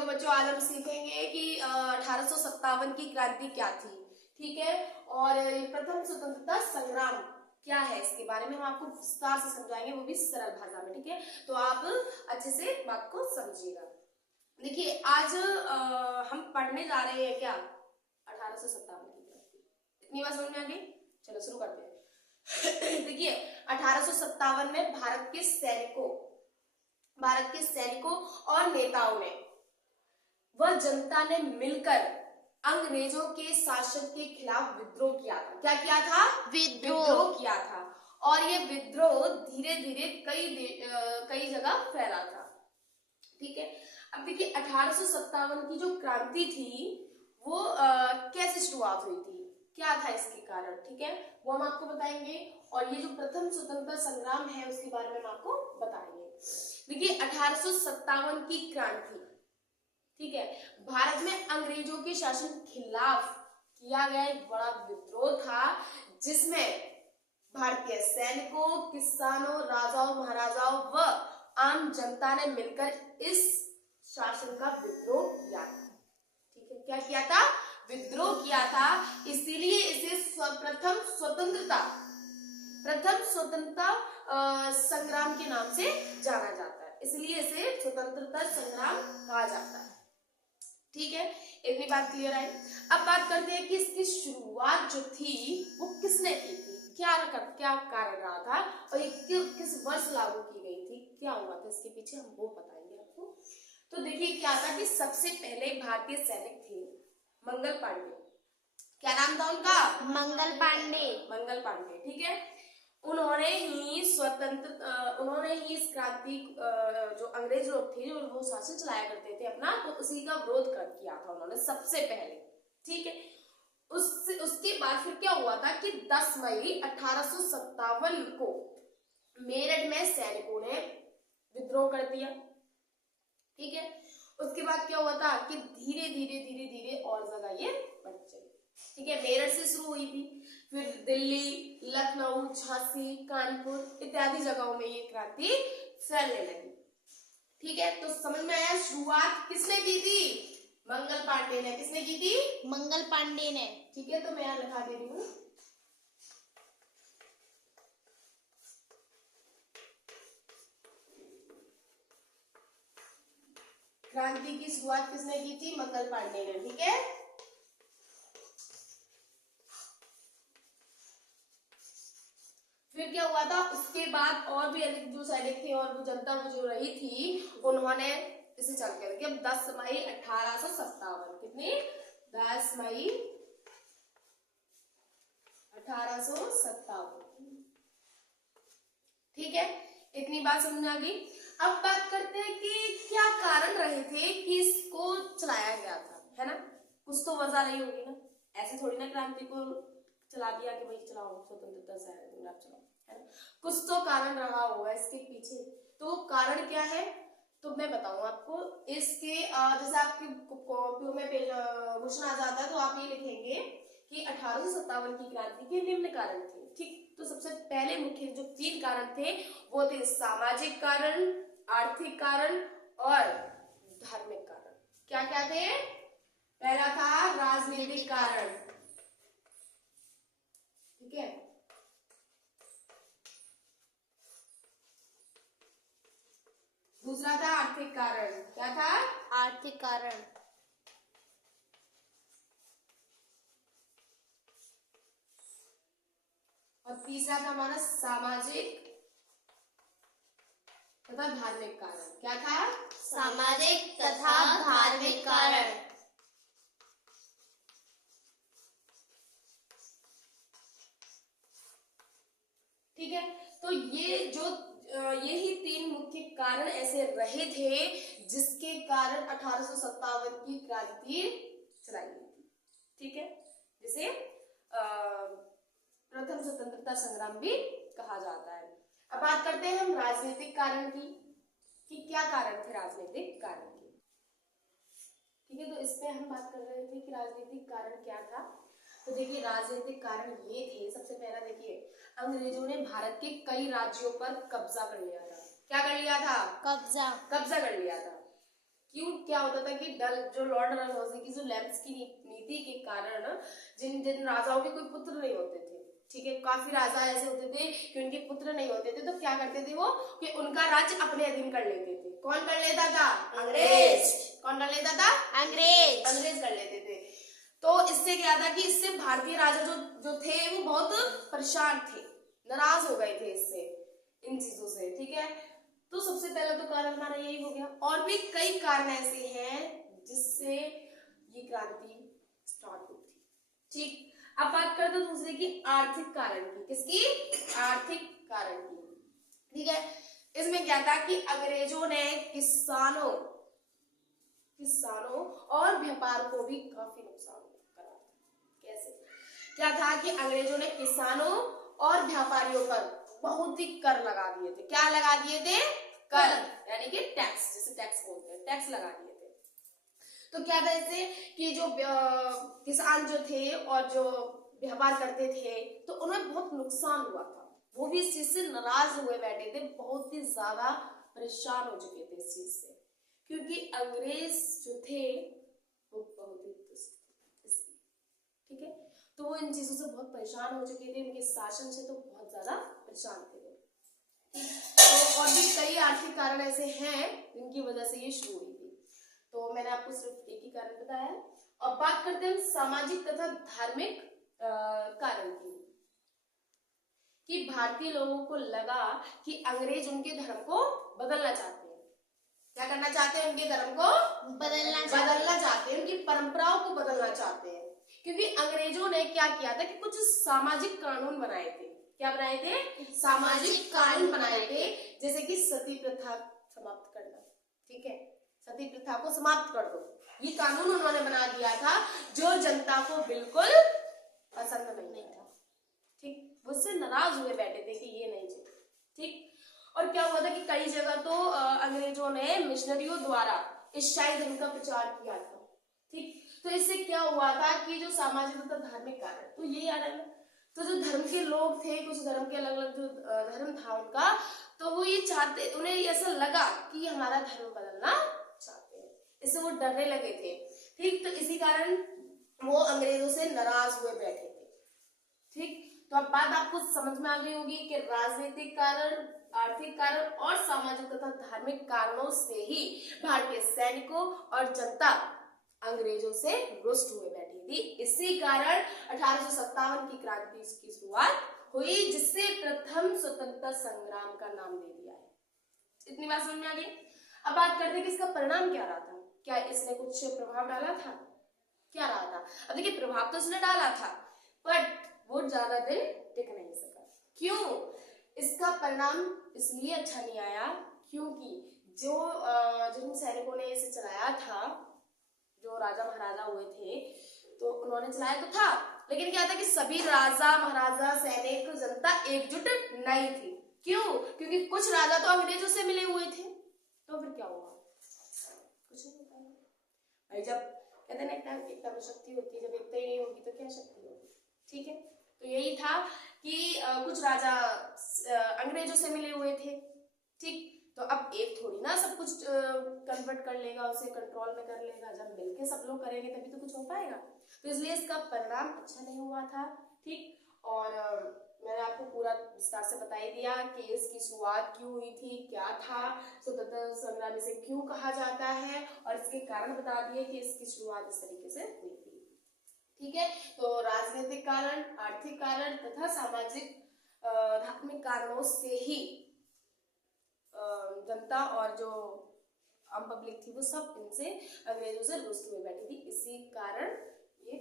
देखो बच्चों, आज हम सीखेंगे कि 1857 की क्रांति क्या थी, ठीक है। और प्रथम स्वतंत्रता संग्राम क्या है, इसके बारे में हम आपको विस्तार से समझाएंगे, वो भी सरल भाषा में, ठीक है। तो आप अच्छे से बात को समझिएगा। देखिए, आज हम पढ़ने जा रहे हैं क्या 1857 की क्रांति। इतनी बात समझ में आ गई? चलो शुरू करते हैं। देखिए, 1857 में भारत के सैनिकों और नेताओं ने वह जनता ने मिलकर अंग्रेजों के शासन के खिलाफ विद्रोह किया था। क्या किया था? विद्रोह किया था। और ये विद्रोह धीरे धीरे कई जगह फैला था, ठीक है। अब देखिए, 1857 की जो क्रांति थी वो कैसे शुरुआत हुई थी, क्या था इसके कारण, ठीक है, वो हम आपको बताएंगे। और ये जो प्रथम स्वतंत्रता संग्राम है उसके बारे में हम आपको बताएंगे। देखिए, 1857 की क्रांति, ठीक है, भारत में अंग्रेजों के शासन के खिलाफ किया गया एक बड़ा विद्रोह था, जिसमें भारतीय सैनिकों, किसानों, राजाओं, महाराजाओं व आम जनता ने मिलकर इस शासन का विद्रोह किया था, ठीक है। क्या किया था? विद्रोह किया था। इसीलिए इसे प्रथम स्वतंत्रता संग्राम के नाम से जाना जाता है, इसलिए इसे स्वतंत्रता संग्राम कहा जाता है, ठीक है। इतनी बात क्लियर है। अब बात करते हैं कि इसकी शुरुआत जो थी वो किसने की थी, क्या कारण रहा था, और ये किस वर्ष लागू की गई थी, क्या हुआ था इसके पीछे, हम वो बताएंगे आपको। तो देखिए, क्या था कि सबसे पहले भारतीय सैनिक थे मंगल पांडे। क्या नाम था उनका? मंगल पांडे, ठीक है। उन्होंने ही इस क्रांति, जो अंग्रेज लोग थे जो वो शासन चलाया करते थे अपना, तो उसी का विरोध किया था उन्होंने सबसे पहले, ठीक है। उसके बाद फिर क्या हुआ था कि 10 मई 1857 को मेरठ में सैनिकों ने विद्रोह कर दिया, ठीक है। उसके बाद क्या हुआ था कि धीरे धीरे और जगह ये बढ़ चली, ठीक है। मेरठ से शुरू हुई थी, फिर दिल्ली, लखनऊ, झांसी, कानपुर इत्यादि जगहों में ये क्रांति फैलने लगी, ठीक है। तो समझ में आया, शुरुआत किसने की थी? मंगल पांडे ने। किसने की थी? मंगल पांडे ने, ठीक है। तो मैं यहाँ लिखा दे रही हूँ, क्रांति की शुरुआत किसने की थी? मंगल पांडे ने, ठीक है। फिर क्या हुआ था, उसके बाद और भी अधिक जो सैनिक थे और वो जनता जो रही थी उन्होंने इसे चल कर दिया। 10 मई 1857, कितनी? 10 मई 1857, ठीक है। इतनी बात समझ में आ गई। अब बात करते हैं कि क्या कारण रहे थे कि इसको चलाया गया था, है ना। कुछ तो वजह रही होगी ना, ऐसे थोड़ी ना क्रांति को चला दिया कि भाई चलाओ स्वतंत्रता संग्राम चलाओ, है ना। कुछ तो कारण रहा होगा इसके पीछे, तो कारण क्या है तो मैं बताऊं आपको। इसके जैसे आपकी कॉपी में क्वेश्चन आ जाता है तो आप ये लिखेंगे कि 1857 की क्रांति के निम्न कारण थे, ठीक। तो सबसे पहले मुख्य जो 3 कारण थे वो थे सामाजिक कारण, आर्थिक कारण और धार्मिक कारण। क्या क्या थे? पहला था राजनीतिक कारण, ठीक है। दूसरा था आर्थिक कारण। क्या था? आर्थिक कारण। और तीसरा था हमारा सामाजिक तथा धार्मिक कारण। क्या था? सामाजिक तथा धार्मिक कारण। ठीक है। तो यही 3 मुख्य कारण ऐसे रहे थे जिसके कारण 1857 की क्रांति चलाई गई थी, ठीक है, जिसे प्रथम स्वतंत्रता संग्राम भी कहा जाता है। अब बात करते हैं हम राजनीतिक कारण की, कि क्या कारण थे राजनीतिक कारण के, ठीक है। तो इस पे हम बात कर रहे थे कि राजनीतिक कारण क्या था। तो देखिए, राजनीतिक कारण ये थे, सबसे पहला देखिए, अंग्रेजों ने भारत के कई राज्यों पर कब्जा कर लिया था। क्या कर लिया था? कब्जा कर लिया था, क्यों क्या होता था कि जो लॉर्ड डलहौजी की जो लैम्प्स की नीति के कारण जिन जिन राजाओं के कोई पुत्र नहीं होते थे, ठीक है, काफी राजा ऐसे होते थे कि उनके पुत्र नहीं होते थे, तो क्या करते थे वो कि उनका राज्य अपने अधीन कर लेते थे। कौन कर लेता था? अंग्रेज। कौन कर लेता था? अंग्रेज। अंग्रेज कर लेते थे। तो इससे क्या था कि इससे भारतीय राजा जो थे वो बहुत परेशान थे, नाराज हो गए थे इससे, इन चीजों से, ठीक है। तो सबसे पहला तो कारण हमारा यही हो गया, और भी कई कारण ऐसे हैं जिससे ये क्रांति स्टार्ट हुई थी, ठीक। अब बात करते हैं दूसरे की, आर्थिक कारण की। किसकी? आर्थिक कारण की, ठीक है। इसमें क्या था कि अंग्रेजों ने किसानों और व्यापार को भी काफी नुकसान करा। कैसे? क्या था कि अंग्रेजों ने किसानों और व्यापारियों पर बहुत ही कर लगा दिए थे। क्या लगा दिए थे? कर, यानी कि टैक्स, जिसे टैक्स बोलते हैं, टैक्स लगा दिए थे। तो क्या था इससे कि जो किसान जो थे और जो व्यापार करते थे तो उन्हें बहुत नुकसान हुआ था, वो भी इस चीज से नाराज हुए बैठे थे, बहुत ही ज्यादा परेशान हो चुके थे इस चीज से, क्योंकि अंग्रेज जो थे वो बहुत ही दुष्ट थे, ठीक है। तो वो इन चीजों से बहुत परेशान हो चुके थे, उनके शासन से तो बहुत ज्यादा परेशान थे वो, तो और भी कई आर्थिक कारण ऐसे हैं जिनकी वजह से ये शुरू हुई थी। तो मैंने आपको सिर्फ एक ही कारण बताया है। अब बात करते हैं सामाजिक तथा धार्मिक कारण की, कि भारतीय लोगों को लगा कि अंग्रेज उनके धर्म को बदलना चाहते हैं। क्या करना चाहते हैं? उनके धर्म को बदलना चाहते हैं, उनकी परंपराओं को बदलना चाहते हैं, क्योंकि अंग्रेजों ने क्या किया था कि कुछ सामाजिक कानून बनाए थे। क्या बनाए थे? सामाजिक कानून बनाए थे, जैसे कि सती प्रथा समाप्त करना, ठीक है, सती प्रथा को समाप्त कर दो, ये कानून उन्होंने बना दिया था, जो जनता को बिल्कुल पसंद नहीं था, ठीक। वो उससे नाराज हुए बैठे थे कि ये नहीं चाहिए, ठीक। और क्या हुआ था कि कई जगह तो अंग्रेजों ने मिशनरियों द्वारा ईसाई धर्म का प्रचार किया था, ठीक। तो इससे क्या हुआ था कि जो सामाजिक तथा धार्मिक कारण, तो यही आ रहा है, तो जो धर्म के लोग थे, कुछ धर्म के अलग अलग जो धर्म था उनका, तो वो ये चाहते, उन्हें ऐसा लगा कि हमारा धर्म बदलना चाहते हैं, इससे वो डरने लगे थे, ठीक। तो इसी कारण वो अंग्रेजों से नाराज हुए बैठे थे, ठीक। तो अब बात आपको समझ में आ गई होगी कि राजनीतिक कारण, आर्थिक कारण और सामाजिक तथा धार्मिक कारणों से ही भारतीय सैनिकों और जनता अंग्रेजों से रुष्ट हुए बैठी थी। इसी कारण 1857 की क्रांति की शुरुआत हुई, जिससे प्रथम स्वतंत्रता संग्राम का नाम दे दिया है। इतनी बात समझ में आ गई। अब बात करते हैं कि इसका परिणाम क्या रहा था, क्या इसने कुछ प्रभाव डाला था, क्या रहा था। अब देखिए, प्रभाव तो इसने डाला था, बट वो ज्यादा दिन टिक नहीं सका। क्यों? इसका परिणाम इसलिए अच्छा नहीं आया क्योंकि जिन सैनिकों ने इसे चलाया था, जो राजा महाराजा हुए थे, तो उन्होंने चलाया तो था, लेकिन क्या था कि सभी राजा महाराजा सैनिक जनता एकजुट नहीं थी। क्यों? क्योंकि कुछ राजा तो अंग्रेजों से मिले हुए थे, तो फिर क्या हुआ? कुछ नहीं होता भाई। जब कहते हैं ना एकता में शक्ति होती है, जब एकता ही नहीं होगी तो क्या शक्ति होगी, ठीक है। तो यही था कि कुछ राजा अंग्रेजों से मिले हुए थे, ठीक। तो अब एक थोड़ी ना सब कुछ कन्वर्ट कर लेगा, उसे कंट्रोल में कर लेगा, जब मिलके सब लोग करेंगे तभी तो कुछ हो पाएगा। तो इसलिए इसका परिणाम अच्छा नहीं हुआ था, ठीक। और मैंने आपको पूरा विस्तार से बता ही दिया कि इसकी शुरुआत क्यों हुई थी, क्या था, स्वतंत्रता संग्राम इसे क्यों कहा जाता है, और इसके कारण बता दिए कि इसकी शुरुआत इस तरीके से हुई थी, ठीक है। तो राजनीतिक कारण, आर्थिक कारण तथा सामाजिक धार्मिक कारणों से ही जनता और जो आम पब्लिक थी वो सब इनसे अंग्रेजों से रुष्ट हुए बैठी थी। इसी कारण ये